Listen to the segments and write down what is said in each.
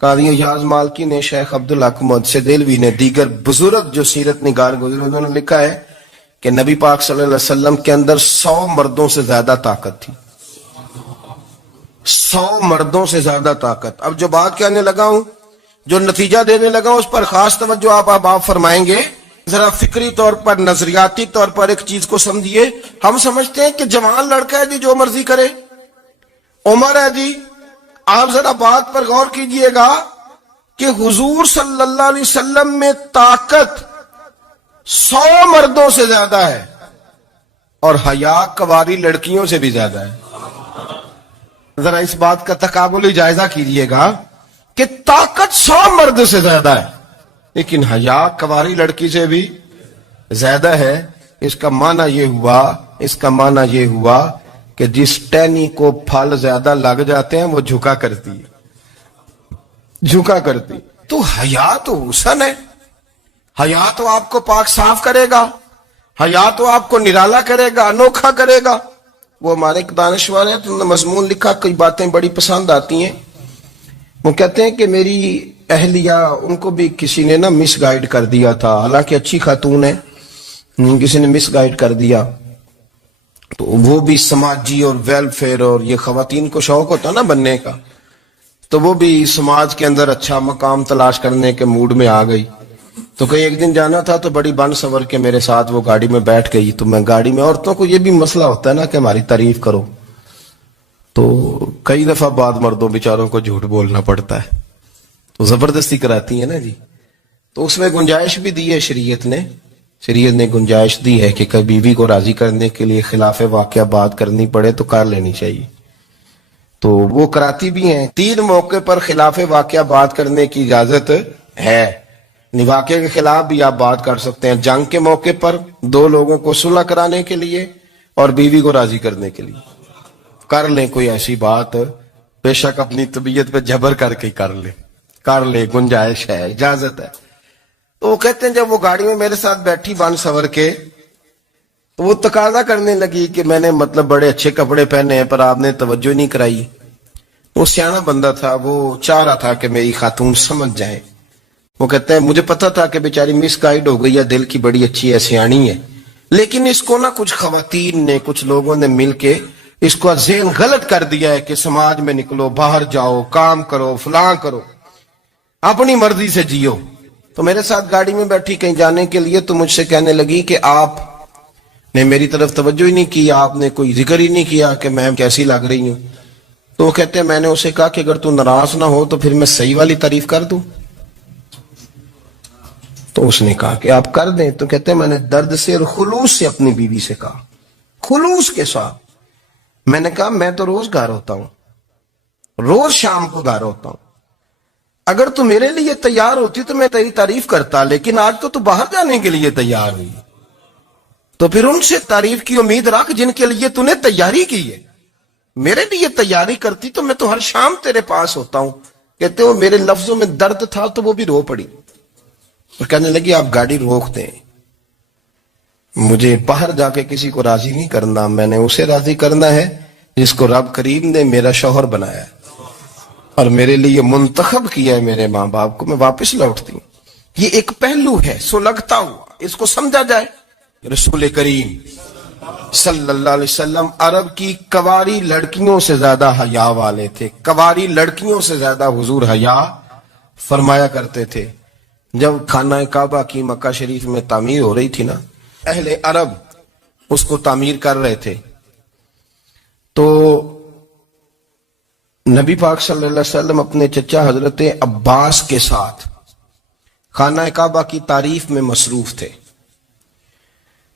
قاضی ایاز مالکی نے، شیخ عبدالحق محدث دہلوی نے، دیگر بزرگ جو سیرت نگار گزرے انہوں نے لکھا ہے کہ نبی پاک صلی اللہ علیہ وسلم کے اندر 100 مردوں سے زیادہ طاقت تھی. 100 مردوں سے زیادہ طاقت. اب جو بات کہنے لگا ہوں، جو نتیجہ دینے لگا ہوں، اس پر خاص توجہ آپ فرمائیں گے. ذرا فکری طور پر، نظریاتی طور پر ایک چیز کو سمجھیے. ہم سمجھتے ہیں کہ جوان لڑکا ہے جی جو مرضی کرے، عمر ہے جی. آپ ذرا بات پر غور کیجئے گا کہ حضور صلی اللہ علیہ وسلم میں طاقت 100 مردوں سے زیادہ ہے اور حیا کواری لڑکیوں سے بھی زیادہ ہے. ذرا اس بات کا تقابلی جائزہ کیجئے گا کہ طاقت 100 مرد سے زیادہ ہے لیکن حیا کواری لڑکی سے بھی زیادہ ہے. اس کا معنی یہ ہوا کہ جس ٹہنی کو پھل زیادہ لگ جاتے ہیں وہ جھکا کرتی. تو حیا تو حسن ہے، حیا تو آپ کو پاک صاف کرے گا، حیا تو آپ کو نرالا کرے گا، انوکھا کرے گا. وہ ہمارے ایک دانشور ہیں، تو انہوں نے مضمون لکھا، کئی باتیں بڑی پسند آتی ہیں. وہ کہتے ہیں کہ میری اہلیہ، ان کو بھی کسی نے مس گائیڈ کر دیا تھا، حالانکہ اچھی خاتون ہے، کسی نے مس گائیڈ کر دیا. تو وہ بھی سماجی اور ویلفیئر اور یہ خواتین کو شوق ہوتا نا بننے کا، تو وہ بھی سماج کے اندر اچھا مقام تلاش کرنے کے موڈ میں آ گئی. تو کہیں ایک دن جانا تھا تو بڑی بن سور کے میرے ساتھ وہ گاڑی میں بیٹھ گئی. تو میں گاڑی میں، عورتوں کو یہ بھی مسئلہ ہوتا ہے نا کہ ہماری تعریف کرو، تو کئی دفعہ بعد مردوں بیچاروں کو جھوٹ بولنا پڑتا ہے، تو زبردستی کراتی ہے نا جی. تو اس میں گنجائش بھی دی ہے شریعت نے گنجائش دی ہے کہ کبھی بیوی کو راضی کرنے کے لیے خلاف واقعہ بات کرنی پڑے تو کر لینی چاہیے. تو وہ کراتی بھی ہیں. 3 موقع پر خلاف واقعہ بات کرنے کی اجازت ہے. واقعے کے خلاف بھی آپ بات کر سکتے ہیں. جنگ کے موقع پر 2 لوگوں کو صلح کرانے کے لیے اور بیوی کو راضی کرنے کے لیے کر لیں کوئی ایسی بات، بے شک اپنی طبیعت پہ جبر کر کے کر لے، گنجائش ہے، اجازت ہے. تو وہ کہتے ہیں جب وہ گاڑی میں میرے ساتھ بیٹھی بن سور کے، تو وہ تقاضا کرنے لگی کہ میں نے بڑے اچھے کپڑے پہنے ہیں پر آپ نے توجہ نہیں کرائی. وہ سیانا بندہ تھا، وہ چاہ رہا تھا کہ میری خاتون سمجھ جائے. وہ کہتے ہیں مجھے پتا تھا کہ بیچاری مس گائیڈ ہو گئی ہے، دل کی بڑی اچھی ہے، سیانی ہے، لیکن اس کو کچھ خواتین نے، کچھ لوگوں نے مل کے اس کو ذہن غلط کر دیا ہے کہ سماج میں نکلو، باہر جاؤ، کام کرو، فلاں کرو، اپنی مرضی سے جیو. تو میرے ساتھ گاڑی میں بیٹھی کہیں جانے کے لیے، تو مجھ سے کہنے لگی کہ آپ نے میری طرف توجہ ہی نہیں کی، آپ نے کوئی ذکر ہی نہیں کیا کہ میں کیسی لگ رہی ہوں. تو وہ کہتے ہیں میں نے اسے کہا کہ اگر تو ناراض نہ ہو تو پھر میں صحیح والی تعریف کر دوں. تو اس نے کہا کہ آپ کر دیں. تو کہتے ہیں میں نے درد سے اور خلوص سے اپنی بیوی سے کہا، خلوص کے ساتھ. میں نے کہا میں تو روز گھر ہوتا ہوں، روز شام کو گھر ہوتا ہوں، اگر تو میرے لیے تیار ہوتی تو میں تیری تعریف کرتا، لیکن آج تو باہر جانے کے لیے تیار ہوئی، تو پھر ان سے تعریف کی امید رکھ جن کے لیے تو نے تیاری کی ہے. میرے لیے تیاری کرتی تو میں تو ہر شام تیرے پاس ہوتا ہوں. کہتے ہو میرے لفظوں میں درد تھا تو وہ بھی رو پڑی اور کہنے لگی آپ گاڑی روک دیں، مجھے باہر جا کے کسی کو راضی نہیں کرنا، میں نے اسے راضی کرنا ہے جس کو رب کریم نے میرا شوہر بنایا ہے اور میرے لیے منتخب کیا ہے میرے ماں باپ کو. میں واپس لوٹتی ہوں. یہ ایک پہلو ہے سلگتا ہوا، اس کو سمجھا جائے. رسول کریم صلی اللہ علیہ وسلم عرب کی کواری لڑکیوں سے زیادہ حیا والے تھے. کواری لڑکیوں سے زیادہ حضور حیا فرمایا کرتے تھے. جب خانہ کعبہ کی مکہ شریف میں تعمیر ہو رہی تھی نا، اہل عرب اس کو تعمیر کر رہے تھے، تو نبی پاک صلی اللہ علیہ وسلم اپنے چچا حضرت عباس کے ساتھ خانہ کعبہ کی تعریف میں مصروف تھے.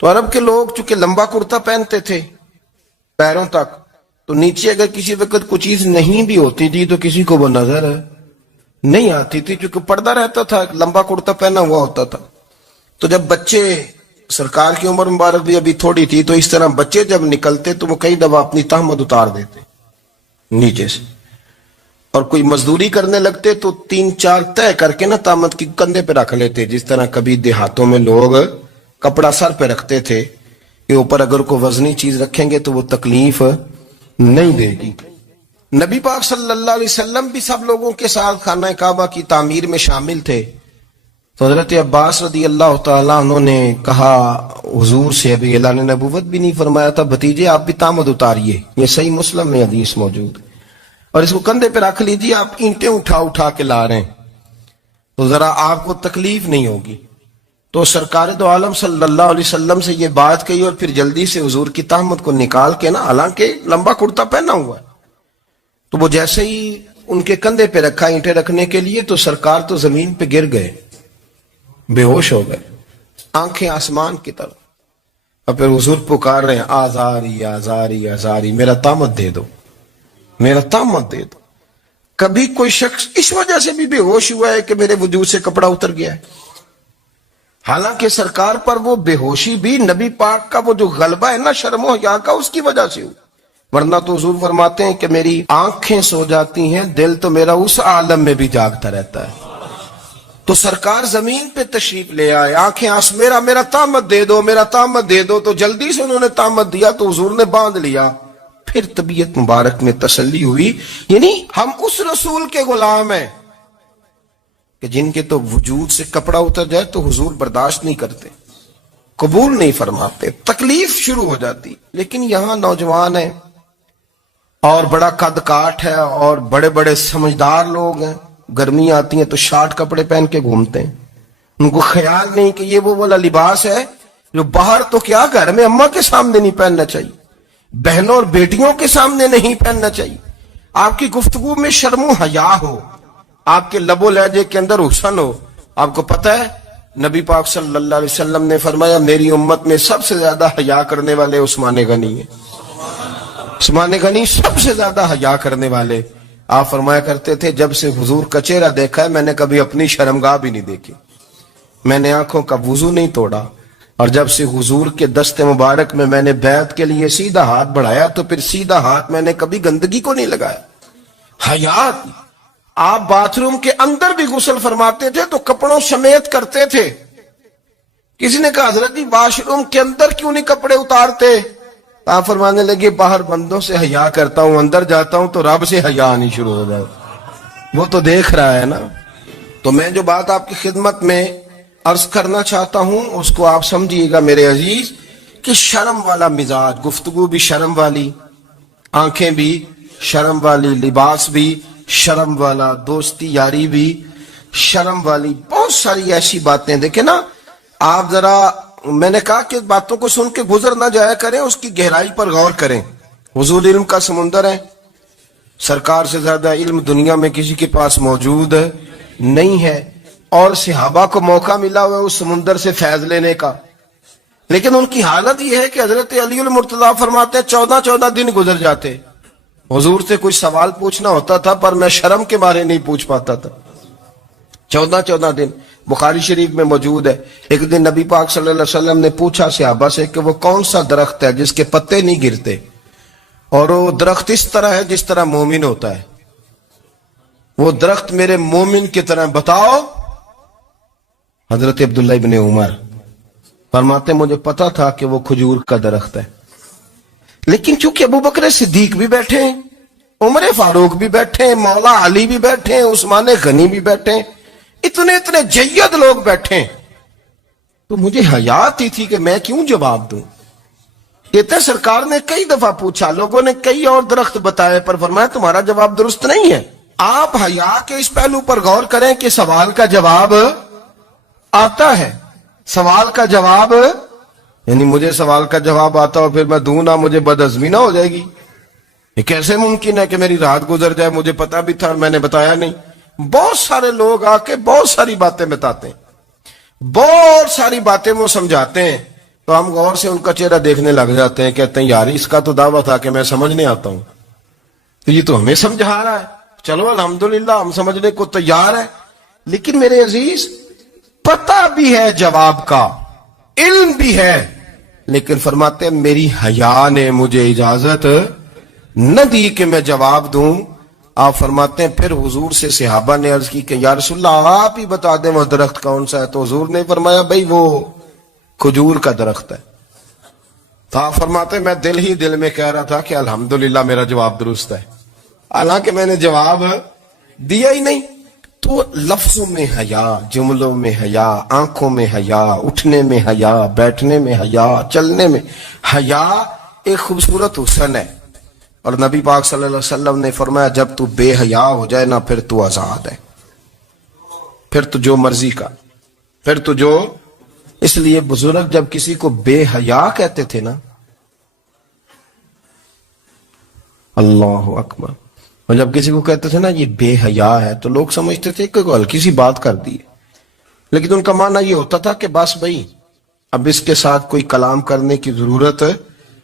تو عرب کے لوگ چونکہ لمبا کرتا پہنتے تھے پیروں تک، تو نیچے اگر کسی وقت کوئی چیز نہیں بھی ہوتی تھی تو کسی کو وہ نظر نہیں آتی تھی، چونکہ پردہ رہتا تھا، لمبا کرتا پہنا ہوا ہوتا تھا. تو جب بچے، سرکار کی عمر مبارک بھی ابھی تھوڑی تھی، تو اس طرح بچے جب نکلتے تو وہ کئی دفعہ اپنی تہمت اتار دیتے نیچے سے، اور کوئی مزدوری کرنے لگتے تو 3-4 طے کر کے تہمت کی کندھے پہ رکھ لیتے. جس طرح کبھی دیہاتوں میں لوگ کپڑا سر پہ رکھتے تھے کہ اوپر اگر کوئی وزنی چیز رکھیں گے تو وہ تکلیف نہیں دے گی. نبی پاک صلی اللہ علیہ وسلم بھی سب لوگوں کے ساتھ خانہ کعبہ کی تعمیر میں شامل تھے. تو حضرت عباس رضی اللہ تعالیٰ عنہ نے کہا حضور سے، ابھی اللہ نے نبوت بھی نہیں فرمایا تھا، بھتیجے آپ بھی تامد اتاریے. یہ صحیح مسلم میں حدیث موجود ہے. اور اس کو کندھے پہ رکھ لیجیے، آپ اینٹیں اٹھا اٹھا کے لا رہے ہیں تو ذرا آپ کو تکلیف نہیں ہوگی. تو سرکار دو عالم صلی اللہ علیہ وسلم سے یہ بات کہی اور پھر جلدی سے حضور کی تہمت کو نکال کے نا، حالانکہ لمبا کرتا پہنا ہوا ہے، تو وہ جیسے ہی ان کے کندھے پہ رکھا اینٹیں رکھنے کے لیے تو سرکار تو زمین پہ گر گئے، بے ہوش ہو گئے، آنکھیں آسمان کی طرف. اور پھر حضور پکار رہے ہیں آزاری آزاری آزاری، میرا تامت دے دو، میرا تامت دے دو. کبھی کوئی شخص اس وجہ سے بھی بے ہوش ہوا ہے کہ میرے وجود سے کپڑا اتر گیا ہے؟ حالانکہ سرکار پر وہ بے ہوشی بھی نبی پاک کا وہ جو غلبہ ہے نا شرم و حیا کا، اس کی وجہ سے ہو. ورنہ تو حضور فرماتے ہیں کہ میری آنکھیں سو جاتی ہیں، دل تو میرا اس عالم میں بھی جاگتا رہتا ہے. تو سرکار زمین پہ تشریف لے آئے، آنکھیں میرا تامت دے دو، میرا تامت دے دو. تو جلدی سے انہوں نے تامت دیا تو حضور نے باندھ لیا. پھر طبیعت مبارک میں تسلی ہوئی. یعنی ہم اس رسول کے غلام ہیں کہ جن کے تو وجود سے کپڑا اتر جائے تو حضور برداشت نہیں کرتے، قبول نہیں فرماتے، تکلیف شروع ہو جاتی. لیکن یہاں نوجوان ہیں اور بڑا قد کاٹ ہے اور بڑے بڑے سمجھدار لوگ ہیں، گرمی آتی ہیں تو شارٹ کپڑے پہن کے گھومتے ہیں. ان کو خیال نہیں کہ یہ وہ والا لباس ہے جو باہر تو کیا گھر میں اماں کے سامنے نہیں پہننا چاہیے، بہنوں اور بیٹیوں کے سامنے نہیں پہننا چاہیے. آپ کی گفتگو میں شرم و حیا ہو، آپ کے لب و لہجے کے اندر حسن ہو. آپ کو پتہ ہے نبی پاک صلی اللہ علیہ وسلم نے فرمایا میری امت میں سب سے زیادہ حیا کرنے والے عثمان غنی ہیں. عثمان غنی سب سے زیادہ حیا کرنے والے. آپ فرمایا کرتے تھے جب سے حضور کا چہرہ دیکھا ہے میں نے کبھی اپنی شرمگاہ بھی نہیں دیکھی، میں نے آنکھوں کا وضو نہیں توڑا، اور جب سے حضور کے دست مبارک میں نے بیعت کے لیے سیدھا ہاتھ بڑھایا تو پھر سیدھا ہاتھ میں نے کبھی گندگی کو نہیں لگایا. حیات. آپ باتھ روم کے اندر بھی غسل فرماتے تھے تو کپڑوں سمیت کرتے تھے. کسی نے کہا حضرت جی واش روم کے اندر کیوں نہیں کپڑے اتارتے؟ آپ فرمانے لگے باہر بندوں سے حیا کرتا ہوں، اندر جاتا ہوں تو رب سے حیا نہیں شروع ہو جائے، وہ تو دیکھ رہا ہے نا. تو میں جو بات آپ کی خدمت میں عرض کرنا چاہتا ہوں اس کو آپ سمجھیے گا میرے عزیز، کہ شرم والا مزاج، گفتگو بھی شرم والی، آنکھیں بھی شرم والی، لباس بھی شرم والا، دوستی یاری بھی شرم والی، بہت ساری ایسی باتیں. دیکھیں نا آپ ذرا، میں نے کہا کہ باتوں کو سن کے گزر نہ جایا کریں، اس کی گہرائی پر غور کریں. حضور علم کا سمندر ہے، سرکار سے زیادہ علم دنیا میں کسی کے پاس موجود نہیں ہے، اور صحابہ کو موقع ملا ہوا ہے اس سمندر سے فیض لینے کا. لیکن ان کی حالت یہ ہے کہ حضرت علی المرتضیٰ فرماتے 14 دن گزر جاتے. حضور سے کوئی سوال پوچھنا ہوتا تھا پر میں شرم کے بارے نہیں پوچھ پاتا تھا. 14 دن بخاری شریف میں موجود ہے. ایک دن نبی پاک صلی اللہ علیہ وسلم نے پوچھا صحابہ سے کہ وہ کون سا درخت ہے جس کے پتے نہیں گرتے، اور وہ درخت اس طرح ہے جس طرح مومن ہوتا ہے، وہ درخت میرے مومن کی طرح بتاؤ. حضرت عبداللہ ابن عمر فرماتے مجھے پتا تھا کہ وہ کھجور کا درخت ہے، لیکن چونکہ ابو بکر صدیق بھی بیٹھے ہیں، عمر فاروق بھی بیٹھے ہیں، مولا علی بھی بیٹھے ہیں، عثمان غنی بھی بیٹھے ہیں، اتنے جید لوگ بیٹھے ہیں، تو مجھے حیا آتی تھی کہ میں کیوں جواب دوں. کہتے ہیں سرکار نے کئی دفعہ پوچھا، لوگوں نے کئی اور درخت بتائے پر فرمایا تمہارا جواب درست نہیں ہے. آپ حیا کے اس پہلو پر غور کریں کہ سوال کا جواب آتا ہے. سوال کا جواب، یعنی مجھے سوال کا جواب آتا ہو پھر میں دوں نہ، مجھے بدعزمی نہ ہو جائے گی. یہ کیسے ممکن ہے کہ میری رات گزر جائے، مجھے پتا بھی تھا اور میں نے بتایا نہیں. بہت سارے لوگ آ کے بہت ساری باتیں بتاتے ہیں، بہت ساری باتیں وہ سمجھاتے ہیں، تو ہم غور سے ان کا چہرہ دیکھنے لگ جاتے ہیں، کہتے ہیں یار اس کا تو دعویٰ تھا کہ میں سمجھنے آتا ہوں، تو یہ تو ہمیں سمجھا رہا ہے. چلو الحمدللہ ہم سمجھنے کو تیار ہے. لیکن میرے عزیز پتہ بھی ہے جواب کا، علم بھی ہے، لیکن فرماتے ہیں میری حیا نے مجھے اجازت نہ دی کہ میں جواب دوں. آپ فرماتے ہیں پھر حضور سے صحابہ نے عرض کی کہ یا رسول اللہ آپ ہی بتا دیں وہ درخت کون سا ہے. تو حضور نے فرمایا بھئی وہ کھجور کا درخت ہے. تو آپ فرماتے ہیں میں دل ہی دل میں کہہ رہا تھا کہ الحمدللہ میرا جواب درست ہے. حالانکہ میں نے جواب دیا ہی نہیں. تو لفظوں میں حیا، جملوں میں حیا، آنکھوں میں حیا، اٹھنے میں حیا، بیٹھنے میں حیا، چلنے میں حیا ایک خوبصورت حسن ہے. اور نبی پاک صلی اللہ علیہ وسلم نے فرمایا جب تو بے حیا ہو جائے نا پھر تو آزاد ہے، پھر تو جو مرضی کا، پھر تو جو. اس لیے بزرگ جب کسی کو بے حیا کہتے تھے نا، اللہ اکبر، اور جب کسی کو کہتے تھے نا یہ بے حیا ہے تو لوگ سمجھتے تھے کہ کوئی ہلکی سی بات کر دی ہے، لیکن ان کا معنی یہ ہوتا تھا کہ بس بھائی اب اس کے ساتھ کوئی کلام کرنے کی ضرورت ہے،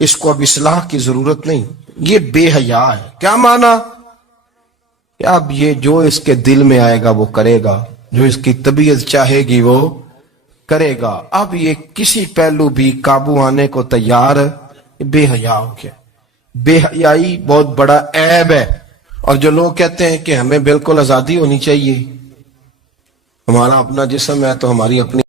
اس کو اب اصلاح کی ضرورت نہیں، یہ بے حیا ہے. کیا معنی؟ کہ اب یہ جو اس کے دل میں آئے گا وہ کرے گا، جو اس کی طبیعت چاہے گی وہ کرے گا، اب یہ کسی پہلو بھی قابو آنے کو تیار ہے، بے حیا ہو گیا. بے حیائی بہت بڑا عیب ہے. اور جو لوگ کہتے ہیں کہ ہمیں بالکل آزادی ہونی چاہیے، ہمارا اپنا جسم ہے تو ہماری اپنی